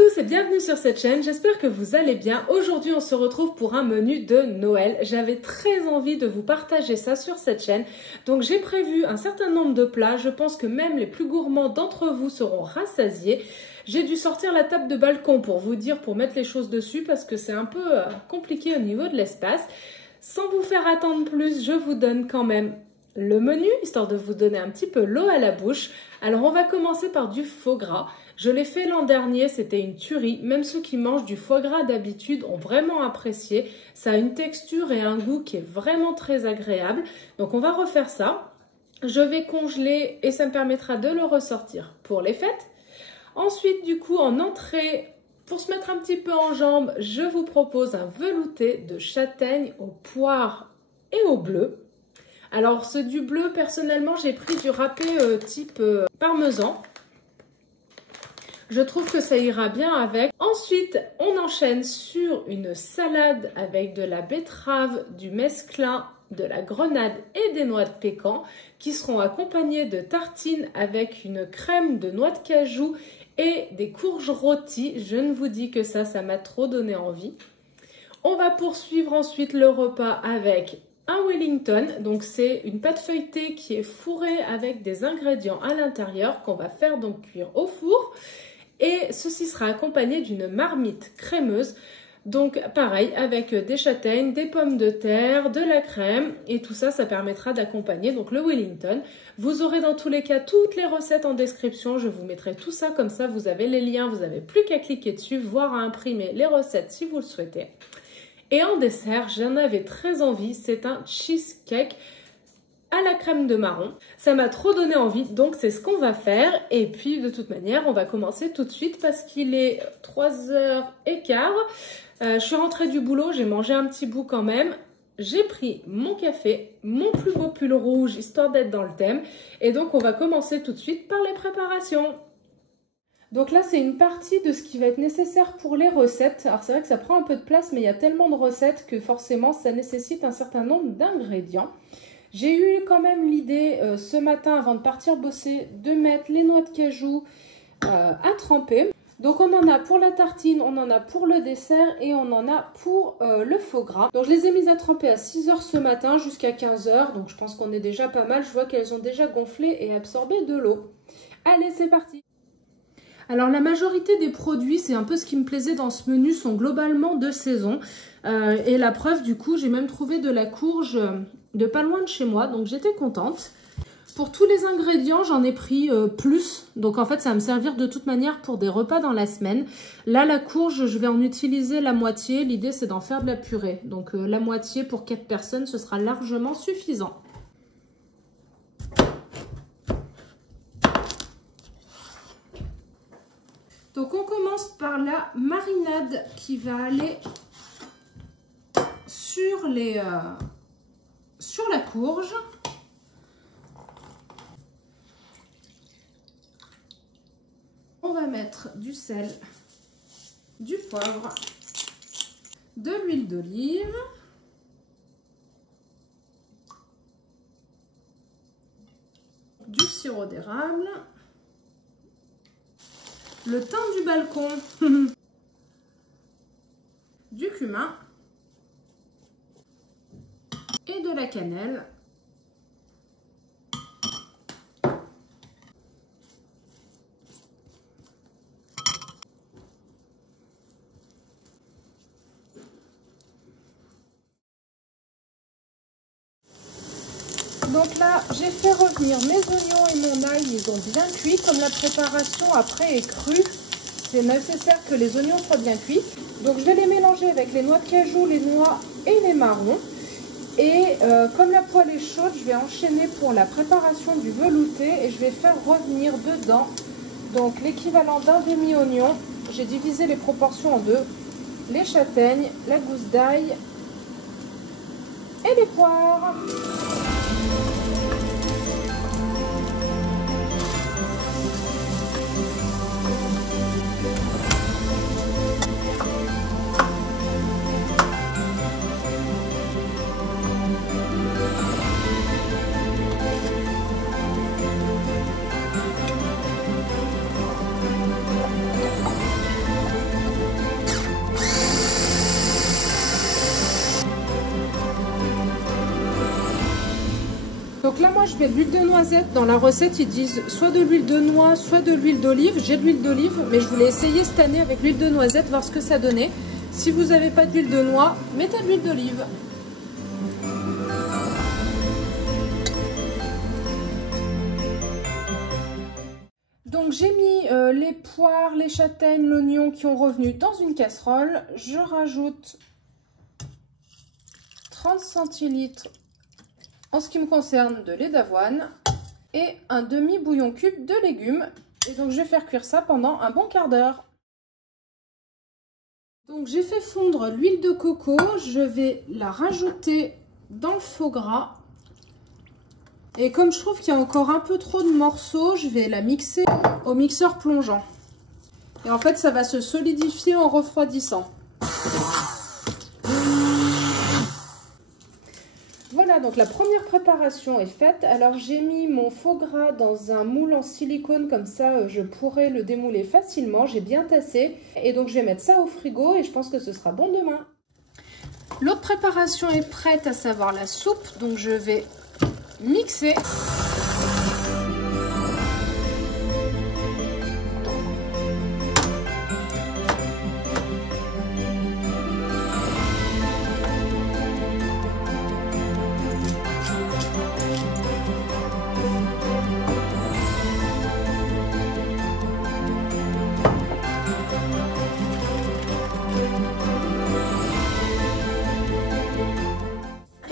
tous et bienvenue sur cette chaîne, j'espère que vous allez bien. Aujourd'hui on se retrouve pour un menu de Noël. J'avais très envie de vous partager ça sur cette chaîne. Donc j'ai prévu un certain nombre de plats, je pense que même les plus gourmands d'entre vous seront rassasiés. J'ai dû sortir la table de balcon pour vous dire, pour mettre les choses dessus parce que c'est un peu compliqué au niveau de l'espace. Sans vous faire attendre plus, je vous donne quand même le menu, histoire de vous donner un petit peu l'eau à la bouche. Alors on va commencer par du faux gras. Je l'ai fait l'an dernier, c'était une tuerie. Même ceux qui mangent du foie gras d'habitude ont vraiment apprécié. Ça a une texture et un goût qui est vraiment très agréable. Donc on va refaire ça. Je vais congeler et ça me permettra de le ressortir pour les fêtes. Ensuite, du coup, en entrée, pour se mettre un petit peu en jambes, je vous propose un velouté de châtaigne aux poires et au bleu. Alors, ce du bleu, personnellement, j'ai pris du râpé type parmesan. Je trouve que ça ira bien avec. Ensuite, on enchaîne sur une salade avec de la betterave, du mesclun, de la grenade et des noix de pécan qui seront accompagnées de tartines avec une crème de noix de cajou et des courges rôties. Je ne vous dis que ça m'a trop donné envie. On va poursuivre ensuite le repas avec un Wellington, donc c'est une pâte feuilletée qui est fourrée avec des ingrédients à l'intérieur qu'on va faire donc cuire au four. Et ceci sera accompagné d'une marmite crémeuse, donc pareil avec des châtaignes, des pommes de terre, de la crème et tout ça, ça permettra d'accompagner donc le Wellington. Vous aurez dans tous les cas toutes les recettes en description, je vous mettrai tout ça comme ça, vous avez les liens, vous n'avez plus qu'à cliquer dessus, voire à imprimer les recettes si vous le souhaitez. Et en dessert, j'en avais très envie, c'est un cheesecake à la crème de marron. Ça m'a trop donné envie, donc c'est ce qu'on va faire. Et puis de toute manière, on va commencer tout de suite parce qu'il est 3h15. Je suis rentrée du boulot, j'ai mangé un petit bout quand même. J'ai pris mon café, mon plus beau pull rouge, histoire d'être dans le thème. Et donc on va commencer tout de suite par les préparations. Donc là, c'est une partie de ce qui va être nécessaire pour les recettes. Alors c'est vrai que ça prend un peu de place, mais il y a tellement de recettes que forcément, ça nécessite un certain nombre d'ingrédients. J'ai eu quand même l'idée ce matin, avant de partir bosser, de mettre les noix de cajou à tremper. Donc on en a pour la tartine, on en a pour le dessert et on en a pour le faux gras. Donc je les ai mises à tremper à 6 h ce matin jusqu'à 15 h. Donc je pense qu'on est déjà pas mal. Je vois qu'elles ont déjà gonflé et absorbé de l'eau. Allez, c'est parti! Alors la majorité des produits, c'est un peu ce qui me plaisait dans ce menu, sont globalement de saison. Et la preuve, du coup, j'ai même trouvé de la courge de pas loin de chez moi, donc j'étais contente. Pour tous les ingrédients, j'en ai pris plus. Donc en fait, ça va me servir de toute manière pour des repas dans la semaine. Là, la courge, je vais en utiliser la moitié. L'idée, c'est d'en faire de la purée. Donc la moitié pour 4 personnes, ce sera largement suffisant. Donc on commence par la marinade qui va aller sur la courge. On va mettre du sel, du poivre, de l'huile d'olive, du sirop d'érable, le thym du balcon, du cumin et de la cannelle. Donc là, j'ai fait revenir mes oignons et mon ail, ils ont bien cuit. Comme la préparation après est crue, c'est nécessaire que les oignons soient bien cuits. Donc je vais les mélanger avec les noix de cajou, les noix et les marrons. Et comme la poêle est chaude, je vais enchaîner pour la préparation du velouté et je vais faire revenir dedans donc l'équivalent d'un demi-oignon. J'ai divisé les proportions en deux. Les châtaignes, la gousse d'ail et les poires. moi je mets de l'huile de noisette. Dans la recette, ils disent soit de l'huile de noix, soit de l'huile d'olive. J'ai de l'huile d'olive, mais je voulais essayer cette année avec l'huile de noisette, voir ce que ça donnait. Si vous n'avez pas d'huile de noix, mettez de l'huile d'olive. Donc j'ai mis les poires, les châtaignes, l'oignon qui ont revenu dans une casserole. Je rajoute 30 centilitres en ce qui me concerne de lait d'avoine et un demi-bouillon cube de légumes. Et donc je vais faire cuire ça pendant un bon quart d'heure. Donc j'ai fait fondre l'huile de coco, je vais la rajouter dans le faux gras. Et comme je trouve qu'il y a encore un peu trop de morceaux, je vais la mixer au mixeur plongeant. Et en fait, ça va se solidifier en refroidissant. Voilà, donc la première préparation est faite. Alors j'ai mis mon faux gras dans un moule en silicone, comme ça je pourrai le démouler facilement. J'ai bien tassé. Et donc je vais mettre ça au frigo et je pense que ce sera bon demain. L'autre préparation est prête, à savoir la soupe. Donc je vais mixer.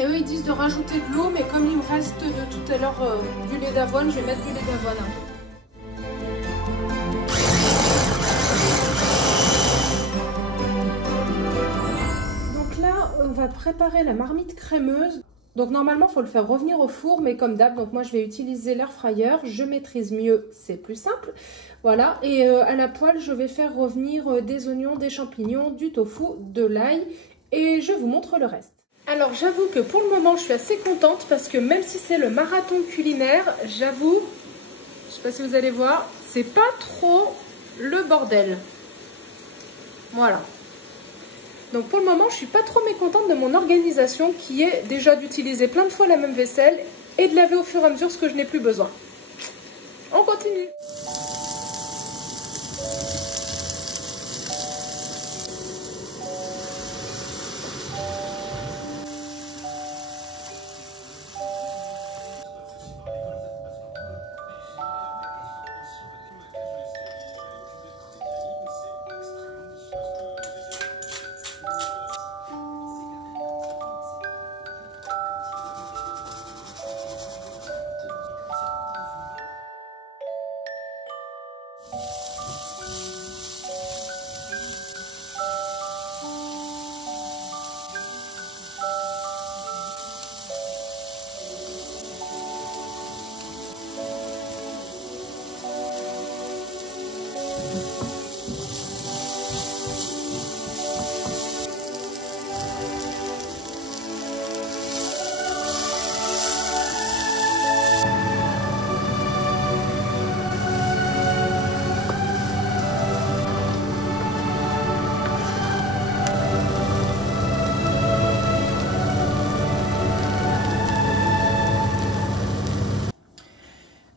Et eux ils disent de rajouter de l'eau, mais comme il me reste de tout à l'heure du lait d'avoine, je vais mettre du lait d'avoine un peu. Donc là on va préparer la marmite crémeuse. Donc normalement il faut le faire revenir au four, mais comme d'hab, donc moi je vais utiliser l'air fryer, je maîtrise mieux, c'est plus simple. Voilà, et à la poêle je vais faire revenir des oignons, des champignons, du tofu, de l'ail, et je vous montre le reste. Alors j'avoue que pour le moment je suis assez contente parce que même si c'est le marathon culinaire, j'avoue, je sais pas si vous allez voir, c'est pas trop le bordel. Voilà. Donc pour le moment je suis pas trop mécontente de mon organisation qui est déjà d'utiliser plein de fois la même vaisselle et de laver au fur et à mesure ce que je n'ai plus besoin. On continue.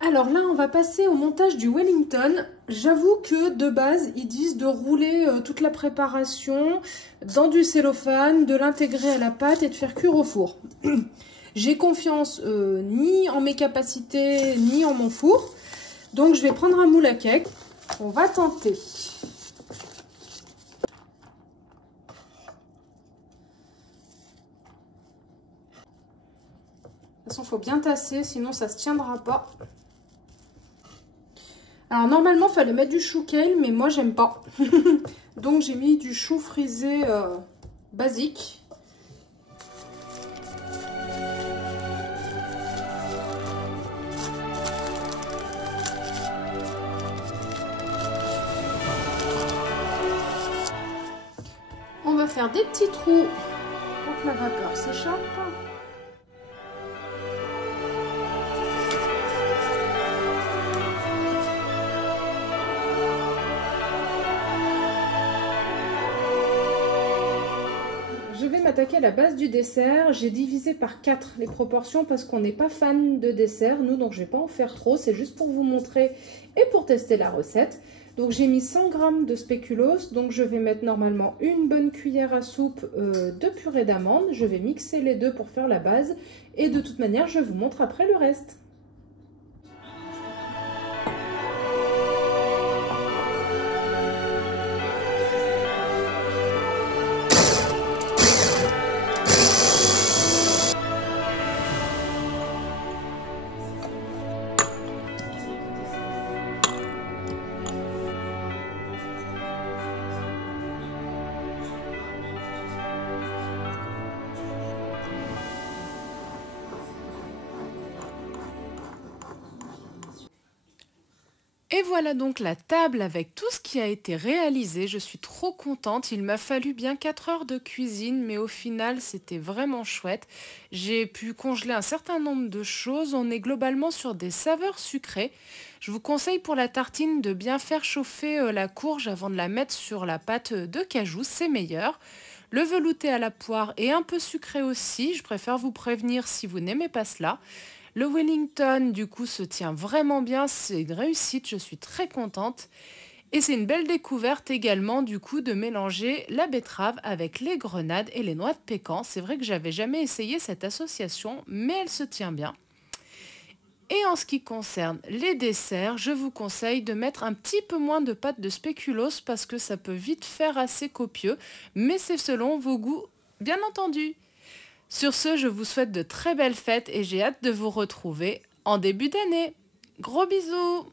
Alors là, on va passer au montage du Wellington. J'avoue que de base, ils disent de rouler toute la préparation dans du cellophane, de l'intégrer à la pâte et de faire cuire au four. J'ai confiance ni en mes capacités, ni en mon four. Donc je vais prendre un moule à cake. On va tenter. De toute façon, il faut bien tasser, sinon ça ne se tiendra pas. Alors normalement, il fallait mettre du chou kale, mais moi, j'aime pas. Donc, j'ai mis du chou frisé basique. On va faire des petits trous pour que la vapeur s'échappe. je vais m'attaquer à la base du dessert. J'ai divisé par 4 les proportions parce qu'on n'est pas fan de dessert, nous, donc je ne vais pas en faire trop. C'est juste pour vous montrer et pour tester la recette. Donc j'ai mis 100 g de spéculoos, donc je vais mettre normalement une bonne cuillère à soupe de purée d'amande. Je vais mixer les deux pour faire la base et de toute manière, je vous montre après le reste. Et voilà donc la table avec tout ce qui a été réalisé. Je suis trop contente. Il m'a fallu bien 4 heures de cuisine, mais au final, c'était vraiment chouette. J'ai pu congeler un certain nombre de choses. On est globalement sur des saveurs sucrées. Je vous conseille pour la tartine de bien faire chauffer la courge avant de la mettre sur la pâte de cajou. C'est meilleur. Le velouté à la poire est un peu sucré aussi. Je préfère vous prévenir si vous n'aimez pas cela. Le Wellington, du coup, se tient vraiment bien, c'est une réussite, je suis très contente. Et c'est une belle découverte également, du coup, de mélanger la betterave avec les grenades et les noix de pécan. C'est vrai que j'avais jamais essayé cette association, mais elle se tient bien. Et en ce qui concerne les desserts, je vous conseille de mettre un petit peu moins de pâte de spéculoos parce que ça peut vite faire assez copieux, mais c'est selon vos goûts, bien entendu. Sur ce, je vous souhaite de très belles fêtes et j'ai hâte de vous retrouver en début d'année. Gros bisous!